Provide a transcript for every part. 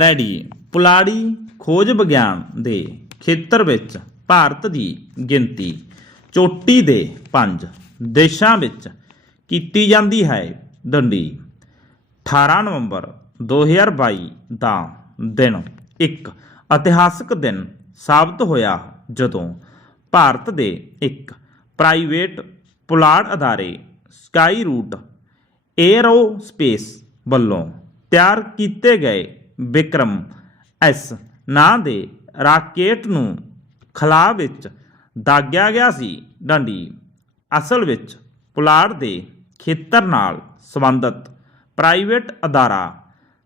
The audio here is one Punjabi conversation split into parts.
ਰੈਡੀ। ਪੁਲਾੜੀ ਖੋਜ ਵਿਗਿਆਨ ਦੇ ਖੇਤਰ ਵਿੱਚ ਭਾਰਤ ਦੀ ਗਿਣਤੀ ਚੋਟੀ ਦੇ ਪੰਜ ਦੇਸ਼ਾਂ ਵਿੱਚ ਕੀਤੀ ਜਾਂਦੀ ਹੈ ਦੰਡੀ। 18 ਨਵੰਬਰ 2022 ਦਾ ਦਿਨ ਇੱਕ ਇਤਿਹਾਸਕ ਦਿਨ ਸਾਬਤ ਹੋਇਆ ਜਦੋਂ ਭਾਰਤ ਦੇ ਇੱਕ ਪ੍ਰਾਈਵੇਟ ਪੁਲਾੜ ਅਦਾਰੇ ਸਕਾਈ ਰੂਟ ਏਅਰੋਸਪੇਸ ਵੱਲੋਂ ਤਿਆਰ ਕੀਤੇ ਗਏ ਵਿਕਰਮ ਐਸ ਨਾਂ ਦੇ ਰਾਕੇਟ ਨੂੰ ਖਲਾ ਵਿੱਚ ਦਾਗਿਆ ਗਿਆ ਸੀ। ਡੰਡੀ ਅਸਲ ਵਿੱਚ ਪੁਲਾੜ ਦੇ ਖੇਤਰ ਨਾਲ ਸੰਬੰਧਿਤ ਪ੍ਰਾਈਵੇਟ ਅਦਾਰਾ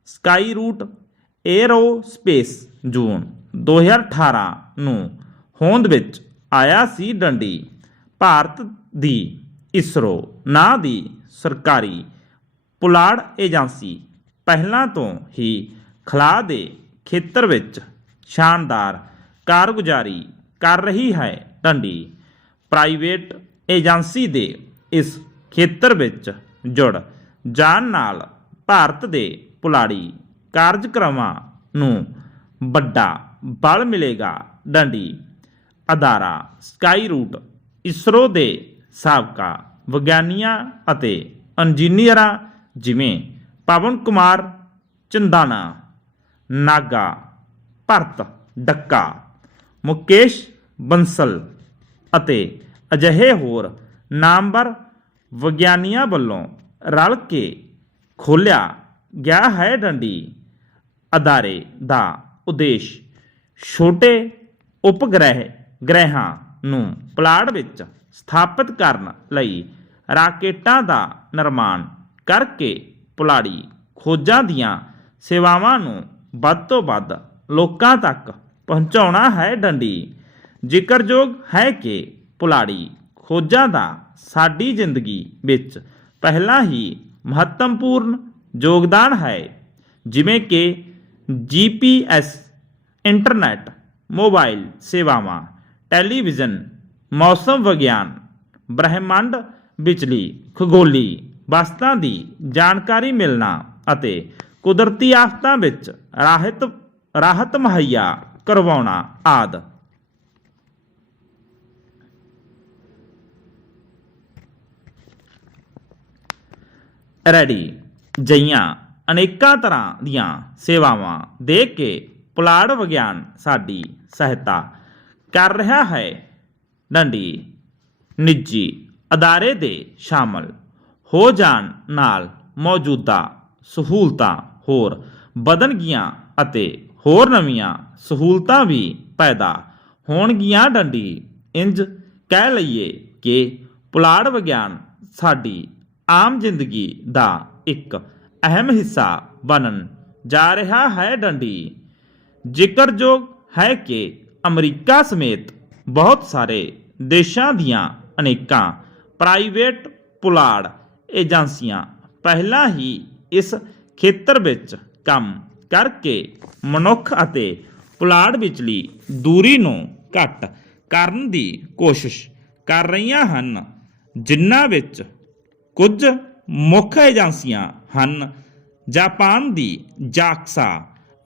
ਸਕਾਈ ਰੂਟ ਏਅਰੋਸਪੇਸ ਜੂਨ 2018 ਨੂੰ ਹੋਂਦ ਵਿੱਚ ਆਇਆ ਸੀ। ਡੰਡੀ ਭਾਰਤ ਦੀ ਇਸਰੋ ਨਾਂ ਦੀ ਸਰਕਾਰੀ ਪੁਲਾੜ ਏਜੰਸੀ ਪਹਿਲਾਂ ਤੋਂ ਹੀ ਖਲਾ ਦੇ ਖੇਤਰ ਵਿੱਚ ਸ਼ਾਨਦਾਰ ਕਾਰਗੁਜ਼ਾਰੀ ਕਰ ਰਹੀ ਹੈ ਡੰਡੀ ਪ੍ਰਾਈਵੇਟ ਏਜੰਸੀ ਦੇ ਇਸ ਖੇਤਰ ਵਿੱਚ ਜੁੜ ਜਾਣ ਨਾਲ ਭਾਰਤ ਦੇ ਪੁਲਾੜੀ ਕਾਰਜਕ੍ਰਮਾਂ ਨੂੰ ਵੱਡਾ ਬਲ ਮਿਲੇਗਾ ਡੰਡੀ ਅਦਾਰਾ ਸਕਾਈ ਰੂਟ ਇਸਰੋ ਦੇ ਸਾਬਕਾ ਵਿਗਿਆਨੀਆਂ ਅਤੇ ਇੰਜੀਨੀਅਰਾਂ ਜਿਵੇਂ ਪਵਨ ਕੁਮਾਰ ਚੰਦਾਨਾ ਨਾਗਾ, ਭਰਤ, ਡੱਕਾ, ਮੁਕੇਸ਼ ਬੰਸਲ ਅਤੇ ਅਜਿਹੇ ਹੋਰ ਨਾਮਵਰ ਵਿਗਿਆਨੀਆਂ ਵੱਲੋਂ ਰਲ ਕੇ ਖੋਲਿਆ ਗਿਆ ਹੈ ਡੰਡੀ ਅਦਾਰੇ ਦਾ ਉਦੇਸ਼। ਛੋਟੇ ਉਪਗ੍ਰਹਿ ਗ੍ਰਹਿਾਂ ਨੂੰ ਪੁਲਾੜ ਵਿੱਚ ਸਥਾਪਿਤ ਕਰਨ ਲਈ ਰਾਕੇਟਾਂ ਦਾ ਨਿਰਮਾਣ ਕਰਕੇ ਪੁਲਾੜੀ ਖੋਜਾਂ ਦੀਆਂ ਸੇਵਾਵਾਂ ਨੂੰ ਵੱਧ ਤੋਂ ਵੱਧ ਲੋਕਾਂ ਤੱਕ ਪਹੁੰਚਾਉਣਾ ਹੈ ਡੰਡੀ। ਜ਼ਿਕਰਯੋਗ ਹੈ ਕਿ ਪੁਲਾੜੀ ਖੋਜਾਂ ਦਾ ਸਾਡੀ ਜ਼ਿੰਦਗੀ ਵਿੱਚ ਪਹਿਲਾਂ ਹੀ ਮਹੱਤਵਪੂਰਨ ਯੋਗਦਾਨ ਹੈ। ਜਿਵੇਂ ਕਿ ਜੀਪੀਐਸ, ਇੰਟਰਨੈਟ, ਮੋਬਾਈਲ ਸੇਵਾਵਾਂ, ਟੈਲੀਵਿਜ਼ਨ, ਮੌਸਮ ਵਿਗਿਆਨ, ਬ੍ਰਹਿਮੰਡ ਵਿਚਲੀ ਖਗੋਲੀ ਵਸਤਾਂ ਦੀ ਜਾਣਕਾਰੀ ਮਿਲਣਾ ਅਤੇ ਕੁਦਰਤੀ ਆਫਤਾਂ ਵਿੱਚ ਰਾਹਤ ਰਾਹਤ ਮੁਹੱਈਆ ਕਰਵਾਉਣਾ ਆਦਿ। ਰੈਡੀ। ਜਈਆਂ ਅਨੇਕਾਂ ਤਰ੍ਹਾਂ ਦੀਆਂ ਸੇਵਾਵਾਂ ਦੇ ਕੇ ਪੁਲਾੜ ਵਿਗਿਆਨ ਸਾਡੀ ਸਹਾਇਤਾ ਕਰ ਰਿਹਾ ਹੈ। ਡੰਡੀ ਨਿੱਜੀ ਅਦਾਰੇ ਦੇ ਸ਼ਾਮਲ ਹੋ ਜਾਣ ਨਾਲ ਮੌਜੂਦਾ ਸਹੂਲਤਾਂ ਹੋਰ ਵਧਣਗੀਆਂ ਅਤੇ ਹੋਰ ਨਵੀਆਂ ਸਹੂਲਤਾਂ ਵੀ ਪੈਦਾ ਹੋਣਗੀਆਂ ਡੰਡੀ। ਇੰਜ ਕਹਿ ਲਈਏ ਕਿ ਪੁਲਾੜ ਵਿਗਿਆਨ ਸਾਡੀ ਆਮ ਜ਼ਿੰਦਗੀ ਦਾ ਇੱਕ ਅਹਿਮ ਹਿੱਸਾ ਬਣਨ ਜਾ ਰਿਹਾ ਹੈ ਡੰਡੀ। ਜ਼ਿਕਰਯੋਗ ਹੈ ਕਿ ਅਮਰੀਕਾ ਸਮੇਤ ਬਹੁਤ ਸਾਰੇ ਦੇਸ਼ਾਂ ਦੀਆਂ ਅਨੇਕਾਂ ਪ੍ਰਾਈਵੇਟ ਪੁਲਾੜ ਏਜੰਸੀਆਂ ਪਹਿਲਾਂ ਹੀ ਇਸ ਖੇਤਰ ਵਿੱਚ ਕੰਮ ਕਰਕੇ ਮਨੁੱਖ ਅਤੇ ਪੁਲਾੜ ਵਿਚਲੀ ਦੂਰੀ ਨੂੰ ਘੱਟ ਕਰਨ ਦੀ ਕੋਸ਼ਿਸ਼ ਕਰ ਰਹੀਆਂ ਹਨ, ਜਿਨ੍ਹਾਂ ਵਿੱਚ ਕੁਝ ਮੁੱਖ ਏਜੰਸੀਆਂ ਹਨ। ਜਾਪਾਨ ਦੀ ਜਾਕਸਾ,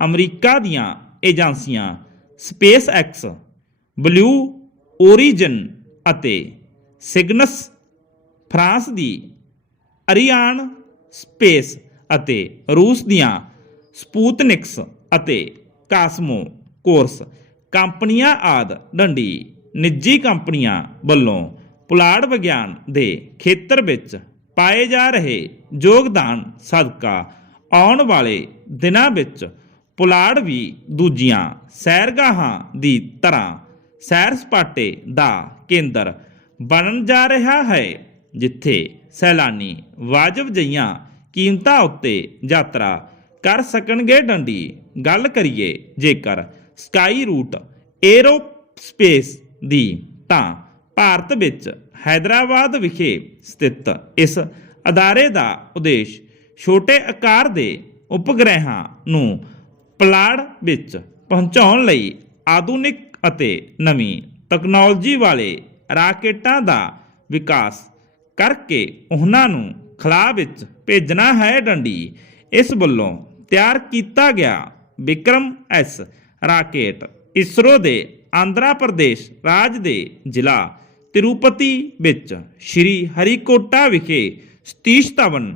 ਅਮਰੀਕਾ ਦੀਆਂ ਏਜੰਸੀਆਂ ਸਪੇਸ ਐਕਸ ਬਲੂ ਓਰੀਜਨ ਅਤੇ ਸਿਗਨਸ, ਫਰਾਂਸ ਦੀ ਅਰੀਆਨ ਸਪੇਸ ਅਤੇ ਰੂਸ ਦੀਆਂ ਸਪੂਤਨਿਕਸ ਅਤੇ ਕਾਸਮੋ ਕੋਰਸ ਕੰਪਨੀਆਂ ਆਦ ਡੰਡੀ ਨਿੱਜੀ ਕੰਪਨੀਆਂ ਵੱਲੋਂ ਪੁਲਾੜ ਵਿਗਿਆਨ ਦੇ ਖੇਤਰ ਵਿੱਚ ਪਾਏ ਜਾ ਰਹੇ ਯੋਗਦਾਨ ਸਦਕਾ ਆਉਣ ਵਾਲੇ ਦਿਨਾਂ ਵਿੱਚ ਪੁਲਾੜ ਵੀ ਦੂਜੀਆਂ ਸੈਰਗਾਹਾਂ ਦੀ ਤਰ੍ਹਾਂ ਸੈਰ ਸਪਾਟੇ ਦਾ ਕੇਂਦਰ ਬਣਨ ਜਾ ਰਿਹਾ ਹੈ, ਜਿੱਥੇ ਸੈਲਾਨੀ ਵਾਜਬ ਜਈਆਂ ਕੀਮਤਾਂ ਉੱਤੇ ਯਾਤਰਾ ਕਰ ਸਕਣਗੇ ਡੰਡੀ। ਗੱਲ ਕਰੀਏ ਜੇਕਰ ਸਕਾਈ ਰੂਟ 에ਅਰੋ ਸਪੇਸ ਦੀ, ਤਾਂ ਭਾਰਤ ਵਿੱਚ ਹైదరాబాద్ ਵਿਖੇ ਸਥਿਤ ਇਸ ਅਦਾਰੇ ਦਾ ਉਦੇਸ਼ ਛੋਟੇ ਆਕਾਰ ਦੇ ਉਪਗ੍ਰਹਿਾਂ ਨੂੰ ਪਲਾੜ ਵਿੱਚ ਪਹੁੰਚਾਉਣ ਲਈ ਆਧੁਨਿਕ ਅਤੇ ਨਵੀਂ ਟੈਕਨੋਲੋਜੀ ਵਾਲੇ ਰਾਕੇਟਾਂ ਦਾ ਵਿਕਾਸ ਕਰਕੇ ਉਹਨਾਂ ਨੂੰ ਖਲਾ ਵਿੱਚ ਭੇਜਣਾ ਹੈ ਡੰਡੀ। ਇਸ ਵੱਲੋਂ ਤਿਆਰ ਕੀਤਾ ਗਿਆ ਵਿਕਰਮ ਐਸ ਰਾਕੇਟ ਇਸਰੋ ਦੇ ਆਂਧਰਾ ਪ੍ਰਦੇਸ਼ ਰਾਜ ਦੇ ਜ਼ਿਲ੍ਹਾ ਤਿਰੂਪਤੀ ਵਿੱਚ ਸ਼੍ਰੀ ਹਰੀਕੋਟਾ ਵਿਖੇ ਸਤੀਸ਼ ਧਵਨ